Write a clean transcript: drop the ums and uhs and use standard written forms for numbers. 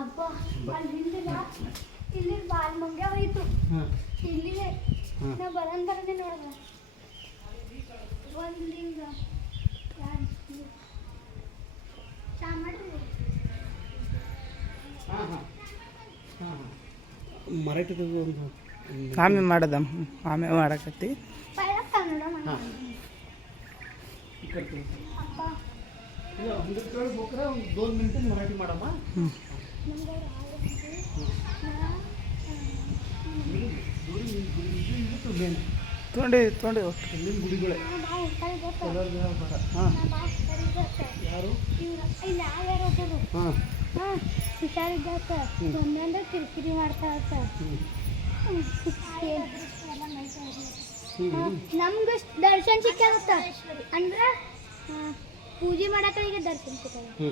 ಅಪ್ಪ ಅಲ್ಲಿಂದ ಇಲ್ಲಿ ಬಾಲ್ ಮಂಗ್ಯ ಹೋಯ್ತು ಇಲ್ಲಿಗೆ ನಾ ಬರಂದ್ರೆ ನೋಡ್ದ ಒಂದು ಲಿಂಗ ಚಾ ಮಾಡಿರಿ ಮರಾಠಿದ ಒಂದು ಆಮೇಲೆ ಮಾಡದ ಆಮೇಲೆ ಮಾಡಕತ್ತಿ ಪೈಲ ಕನ್ನಡ ಅಪ್ಪ ಇಲ್ಲ ಒಂದು ಕೇಳಿ ಬೋಕ್ರೆ ಒಂದು 2 ಮಿನಿಟ್ ಮರಾಠಿ ಮಾಡಮ್ಮ ತೊಗೊಂಡು ಇಲ್ಲಿನ ಗುಡಿಗಳೇ ಹಾಂ ಯಾರು ಹಾಂ ಹುಷಾರಿದ್ದ ಒಂದೊಂದು ಕಿರಿಕಿರಿ ಮಾಡ್ತಾ ನಮ್ಗೆ ದರ್ಶನ ಸಿಕ್ಕ ಅಂದ್ರೆ ಪೂಜೆ ಮಾಡಕ್ಕೆ ಈಗ ದರ್ಶನ ಸಿಕ್ಕ